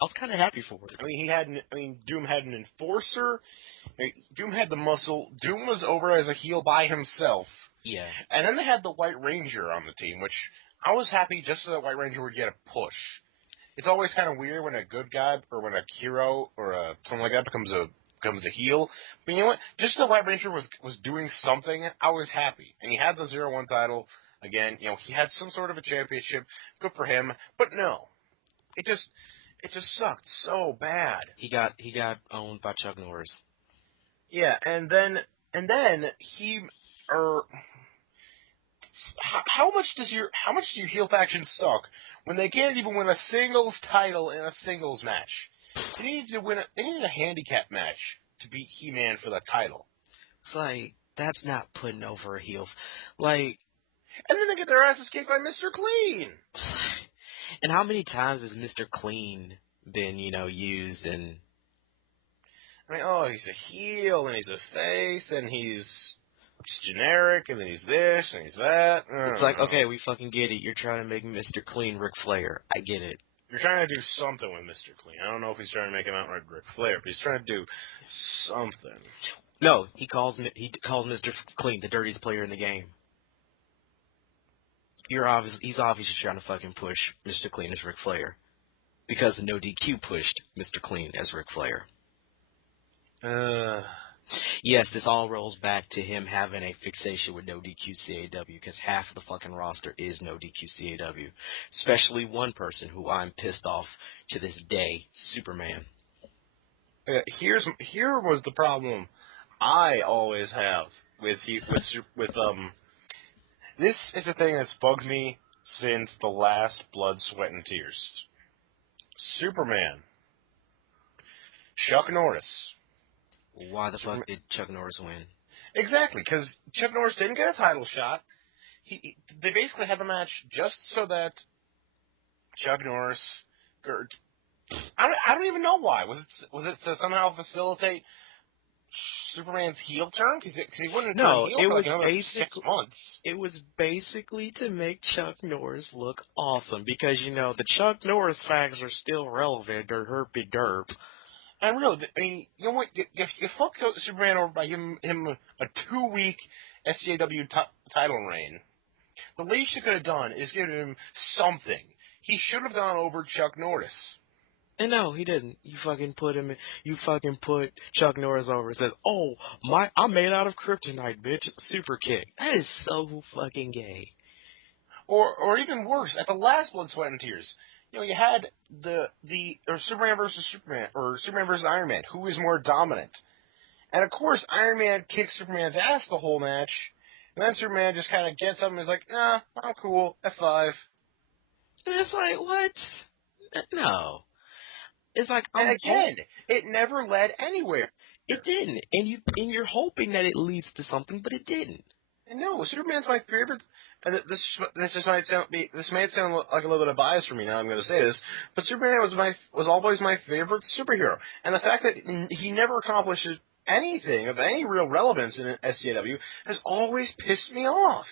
I was kind of happy for it. I mean, Doom had an enforcer. Doom had the muscle. Doom was over as a heel by himself. Yeah. And then they had the White Ranger on the team, which I was happy just so that White Ranger would get a push. It's always kind of weird when a good guy or when a hero or something like that becomes a heel. But you know what? Just so White Ranger was doing something, I was happy. And he had the 0-1 title again. You know, he had some sort of a championship. Good for him. But no, it just sucked so bad. He got owned by Chuck Norris. Yeah, and then he how much do your heel factions suck when they can't even win a singles title in a singles match? They need a handicap match to beat He-Man for the title. It's like, that's not putting over a heel. Like, and then they get their asses kicked by Mr. Clean. And how many times has Mr. Clean been, used and... I mean, oh, he's a heel, and he's a face, and he's just generic, and then he's this, and he's that. It's like, okay, we fucking get it. You're trying to make Mr. Clean Ric Flair. I get it. You're trying to do something with Mr. Clean. I don't know if he's trying to make him out like Ric Flair, but he's trying to do something. No, he calls Mr. Clean the dirtiest player in the game. He's obviously trying to fucking push Mr. Clean as Ric Flair. Because No DQ pushed Mr. Clean as Ric Flair. Yes, this all rolls back to him having a fixation with No DQ CAW, because half of the fucking roster is No DQ CAW. Especially one person who I'm pissed off to this day, Superman. Here was the problem I always have with this is a thing that's bugged me since the last Blood, Sweat, and Tears. Superman. Chuck Norris. Why the fuck did Chuck Norris win? Exactly, because Chuck Norris didn't get a title shot. They basically had the match just so that Chuck Norris... I don't even know why. Was it to somehow facilitate Superman's heel turn? Because he wouldn't turn heel for like another 6 months. It was basically to make Chuck Norris look awesome. Because, the Chuck Norris facts are still relevant. They're herpy derp. And really, I mean, you know what? You fucked Superman over by giving him a 2-week SCAW title reign. The least you could have done is give him something. He should have gone over Chuck Norris. And no, he didn't. You fucking put Chuck Norris over and said, "Oh, I'm made out of kryptonite, bitch. Super kick." That is so fucking gay. Or even worse, at the last Blood, Sweat, and Tears, you had Superman versus Superman, or Superman versus Iron Man, who is more dominant. And of course, Iron Man kicks Superman's ass the whole match, and then Superman just kind of gets up and is like, "Nah, I'm cool, F5. It's like, what? No. It's like, and again, it never led anywhere. It didn't, and you're hoping that it leads to something, but it didn't. And no, Superman's my favorite. This may sound like a little bit of bias for me now. I'm going to say this, but Superman was always my favorite superhero, and the fact that he never accomplishes anything of any real relevance in SCAW has always pissed me off.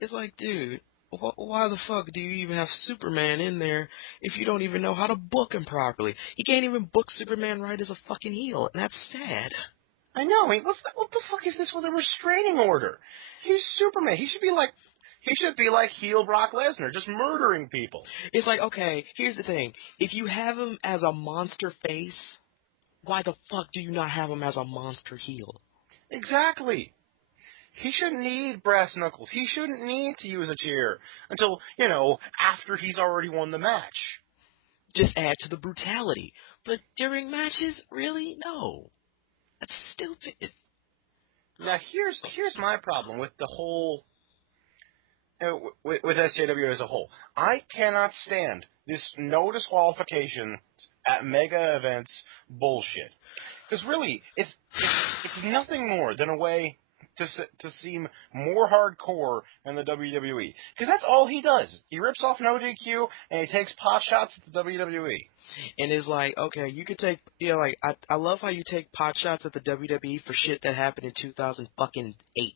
It's like, dude, why the fuck do you even have Superman in there if you don't even know how to book him properly? You can't even book Superman right as a fucking heel, and that's sad. I know. I mean, what the fuck is this with a restraining order? He's Superman. He should be like heel Brock Lesnar, just murdering people. It's like, okay, here's the thing. If you have him as a monster face, why the fuck do you not have him as a monster heel? Exactly. He shouldn't need brass knuckles. He shouldn't need to use a chair until, after he's already won the match. Just add to the brutality. But during matches, really? No. That's stupid. Now, here's my problem with the whole... with SCAW as a whole. I cannot stand this no disqualification at mega events bullshit. Because really, it's nothing more than a way to seem more hardcore than the WWE. Because that's all he does. He rips off No DQ, and he takes pot shots at the WWE. And it's like, okay, you could take, I love how you take pot shots at the WWE for shit that happened in 2008.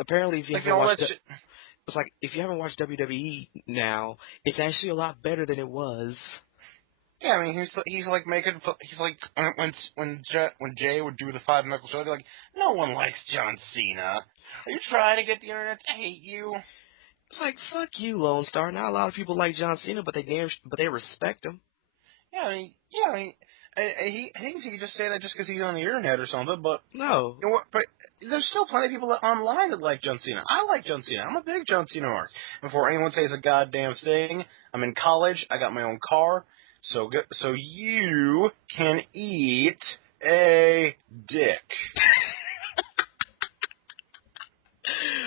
Apparently, if you haven't watched it's like, if you haven't watched WWE now, it's actually a lot better than it was. Yeah, I mean, he's like making, he's like, when Jay would do the five knuckle show, they're like, no one likes John Cena. Are you trying to get the internet to hate you? It's like, fuck you, Lone Star. Not a lot of people like John Cena, but they respect him. Yeah, I mean, he thinks he could just say that just because he's on the internet or something, but No. you know what? But there's still plenty of people online that like John Cena. I like John Cena. I'm a big John Cena mark. Before anyone says a goddamn thing, I'm in college. I got my own car. So you can eat a dick.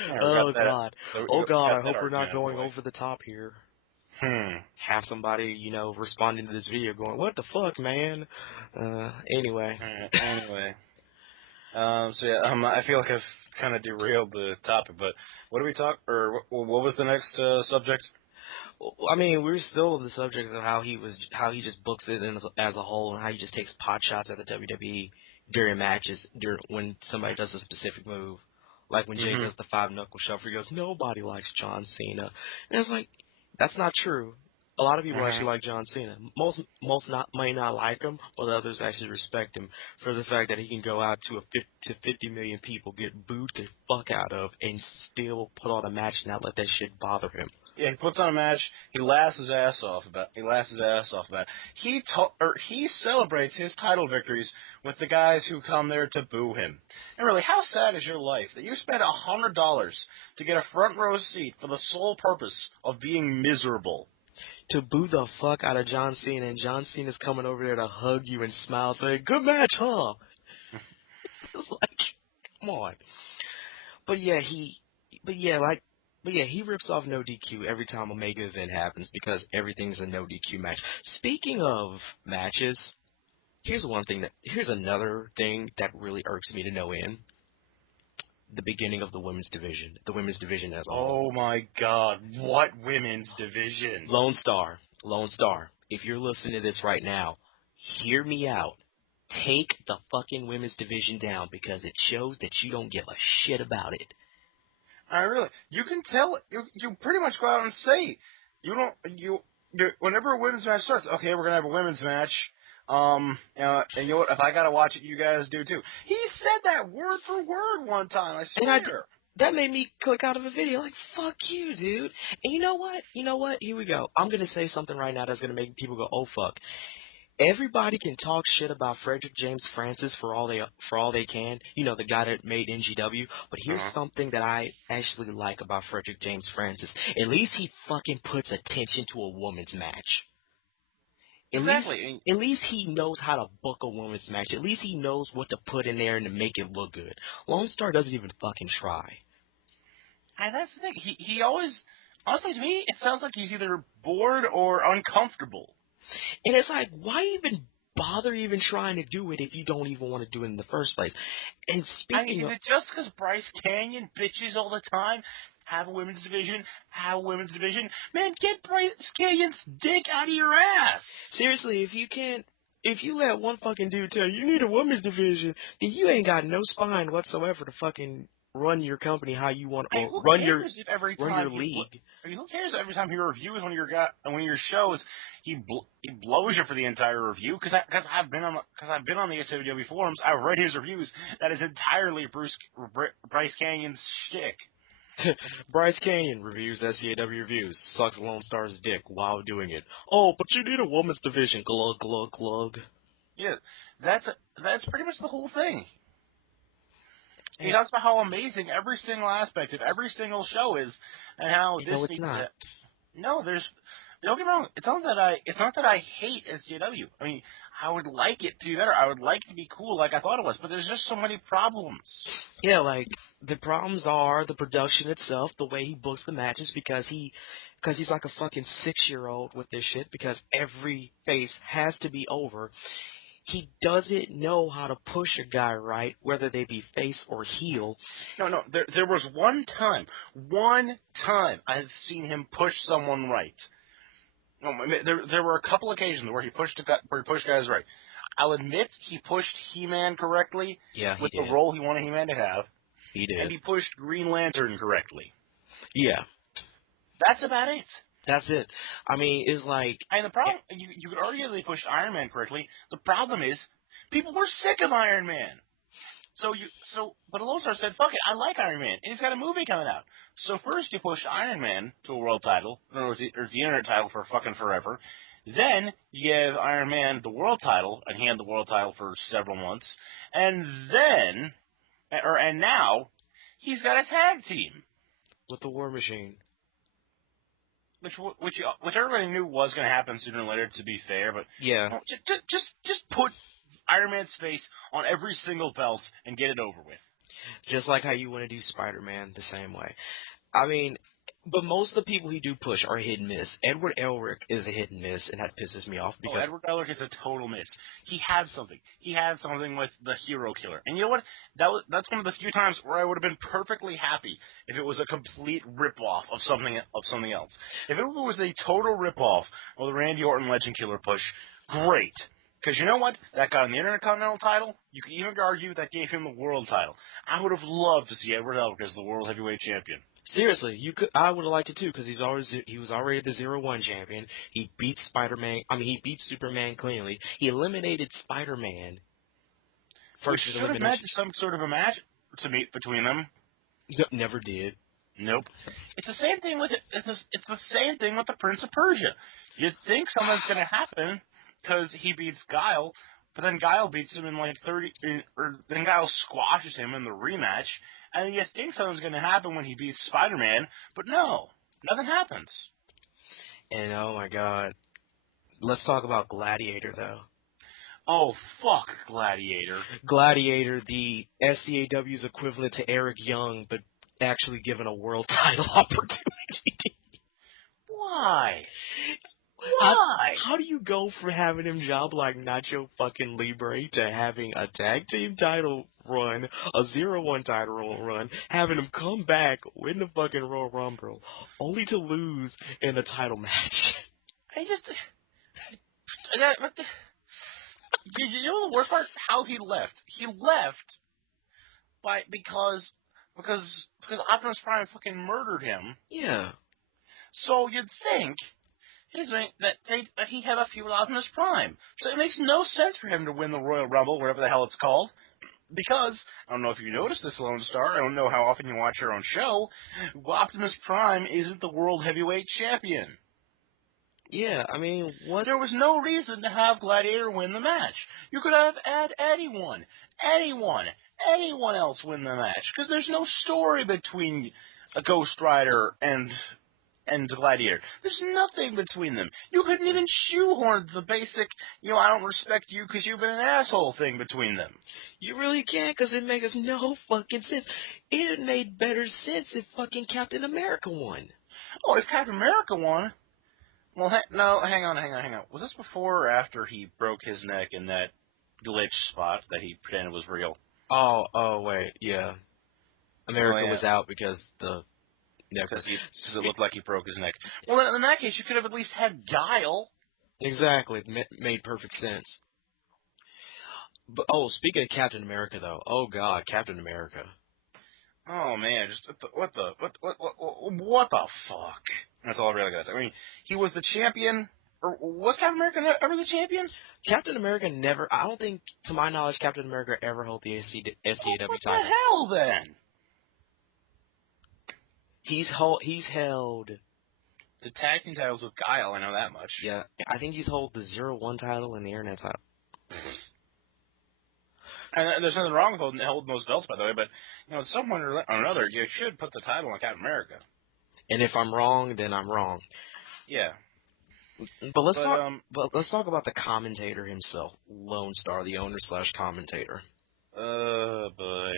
Yeah, we got Oh, that. God. So Oh, we God, got I that hope we're not argument out of the going way. over the top here. Hmm. Have somebody, responding to this video going, what the fuck, man? Anyway. Anyway. So yeah, I feel like I've kind of derailed the topic, but what do we talk, or what was the next subject? I mean, we're still on the subject of how he just books it as a whole, and how he just takes pot shots at the WWE during matches, when somebody does a specific move. Like when Jay does the five knuckle shuffle, he goes, nobody likes John Cena. And it's like, that's not true. A lot of people actually like John Cena. Most might not like him, but others actually respect him for the fact that he can go out to 50 million people, get booed the fuck out of, and still put on a match and not let that shit bother him. Yeah, he puts on a match. He laughs his ass off about. It. He celebrates his title victories with the guys who come there to boo him. And really, how sad is your life that you spent $100 to get a front row seat for the sole purpose of being miserable? To boo the fuck out of John Cena, and John Cena's coming over there to hug you and smile, saying, good match, huh? It's like, come on. But yeah, he rips off no DQ every time a mega event happens because everything's a no DQ match. Speaking of matches, here's another thing that really irks me to no end. The beginning of the women's division as a whole. Oh my God, what women's division? Lone Star, if you're listening to this right now, hear me out. Take the fucking women's division down because it shows that you don't give a shit about it. You can tell, you pretty much go out and say, whenever a women's match starts, okay, we're going to have a women's match, and you know what, if I got to watch it, you guys do too. He said that word for word one time, I swear. That made me click out of a video, like, fuck you, dude. And you know what? Here we go. I'm going to say something right now that's going to make people go, oh, fuck. Everybody can talk shit about Frederick James Francis for all they can, the guy that made NGW. But here's something that I actually like about Frederick James Francis. At least he fucking puts attention to a woman's match. At least he knows how to book a woman's match. At least he knows what to put in there and to make it look good. Lone Star doesn't even fucking try. And that's the thing. He always, honestly, to me, it sounds like he's either bored or uncomfortable. And it's like, why even bother even trying to do it if you don't even want to do it in the first place? And speaking is it just because Bryce Canyon bitches all the time? Have a women's division. Man, get Bryce Canyon's dick out of your ass. Seriously, if you let one fucking dude tell you need a women's division, then you ain't got no spine whatsoever to fucking run your company how you want to run your league. Who cares every time he reviews one of your shows? He blows you for the entire review because I've been on the SCAW forums. I've read his reviews. That is entirely Bryce Canyon's shtick. Bryce Canyon reviews SCAW reviews. Sucks Lone Star's dick while doing it. Oh, but you need a woman's division. Glug, glug, glug. Yeah, that's pretty much the whole thing. He talks about how amazing every single aspect of every single show is, and how No, it's not. No, don't get me wrong. It's not that I hate SCAW. I mean, I would like it to be better. I would like it to be cool like I thought it was, but there's just so many problems. Yeah, like, the problems are the production itself, the way he books the matches, because he's like a fucking 6-year-old with this shit, because every face has to be over. He doesn't know how to push a guy right, whether they be face or heel. No, there was one time I've seen him push someone right. No, there were a couple occasions where he pushed guys right. I'll admit he pushed He-Man correctly with the role he wanted He-Man to have. He did. And he pushed Green Lantern correctly. Yeah. That's about it. That's it. I mean, it's like, And the problem, you could argue they pushed Iron Man correctly. The problem is, people were sick of Iron Man. But Lone Star said, "Fuck it, I like Iron Man, and he's got a movie coming out." So first you pushed Iron Man to a world title, or the internet title for fucking forever. Then you gave Iron Man the world title, and he had the world title for several months, and now he's got a tag team, with the War Machine. which everybody knew was going to happen sooner or later. To be fair, but Yeah. just put Iron Man's face on every single belt and get it over with. Just like how you want to do Spider-Man the same way. I mean, but most of the people he do push are hit and miss. Edward Elric is a hit and miss, and that pisses me off because Edward Elric is a total miss. He had something. He had something with the Hero Killer. And you know what? That's one of the few times where I would have been perfectly happy if it was a complete rip-off of something else. If it was a total rip-off of the Randy Orton Legend Killer push, great. Because you know what? That got him the Intercontinental title. You could even argue that gave him the world title. I would have loved to see Edward Elric as the World Heavyweight Champion. seriously, you could. I would have liked it too because he was already the 0-1 champion. He beat Spider-Man. I mean, he beat Superman cleanly. He eliminated Spider-Man. Which should have meant some sort of a match to meet between them. Never did. Nope. It's the same thing with it's the same thing with the Prince of Persia. You'd think something's going to happen because he beats Guile, but then Guile beats him in like 30, or then Guile squashes him in the rematch, and you think something's going to happen when he beats Spider-Man, but no, nothing happens. And oh my God, let's talk about Gladiator though. Oh fuck, Gladiator. Gladiator, the SCAW's equivalent to Eric Young, but actually given a world title opportunity. Why? How do you go from having him job like Nacho fucking Libre to having a tag team title run, a 0-1 title run, having him come back, win the fucking Royal Rumble, only to lose in a title match? You know the worst part? How he left. He left because Optimus Prime fucking murdered him. Yeah. So you'd think that he had a feud with Optimus Prime. So it makes no sense for him to win the Royal Rumble, whatever the hell it's called. Because, I don't know if you noticed this, Lone Star, I don't know how often you watch your own show, Optimus Prime isn't the World Heavyweight Champion. Yeah, I mean, what? There was no reason to have Gladiator win the match. You could have had anyone else win the match, because there's no story between a Ghost Rider and Gladiator. There's nothing between them. You couldn't even shoehorn the basic, I don't respect you because you've been an asshole thing between them. You really can't, because it makes no fucking sense. It made better sense if fucking Captain America won. Oh, if Captain America won? Well, no, hang on. Was this before or after he broke his neck in that glitch spot that he pretended was real? Oh, wait, yeah. America was out because because it looked like he broke his neck. Well, in that case, you could have at least had Guile. Exactly. Made perfect sense. But, speaking of Captain America, though. Oh, God, Captain America. Oh, man, what the fuck? That's all I really got to say. I mean, he was the champion, or was Captain America ever the champion? Captain America never, I don't think, to my knowledge, Captain America ever held the SCAW title. What the hell, then? He's held the tag team titles with Guile, I know that much. Yeah, I think he's held the 0-1 title and the Internet title. And there's nothing wrong with holding those belts, by the way, but, at some point or another, you should put the title on Captain America. And if I'm wrong, then I'm wrong. Yeah. But let's talk about the commentator himself, Lone Star, the owner/commentator. Oh, boy.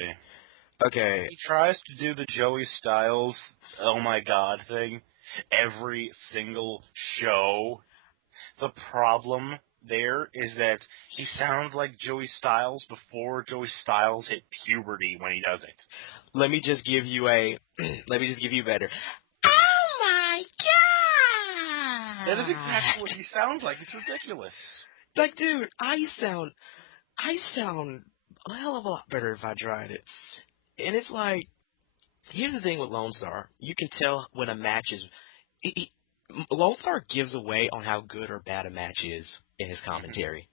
Okay. He tries to do the Joey Styles, oh my God thing every single show. The problem there is that he sounds like Joey Styles before Joey Styles hit puberty when he does it. Let me just give you better. Oh my God! That is exactly what he sounds like. It's ridiculous. Like, dude, I sound a hell of a lot better if I tried it. And it's like, here's the thing with Lone Star. You can tell when a match is... Lothar gives away on how good or bad a match is in his commentary.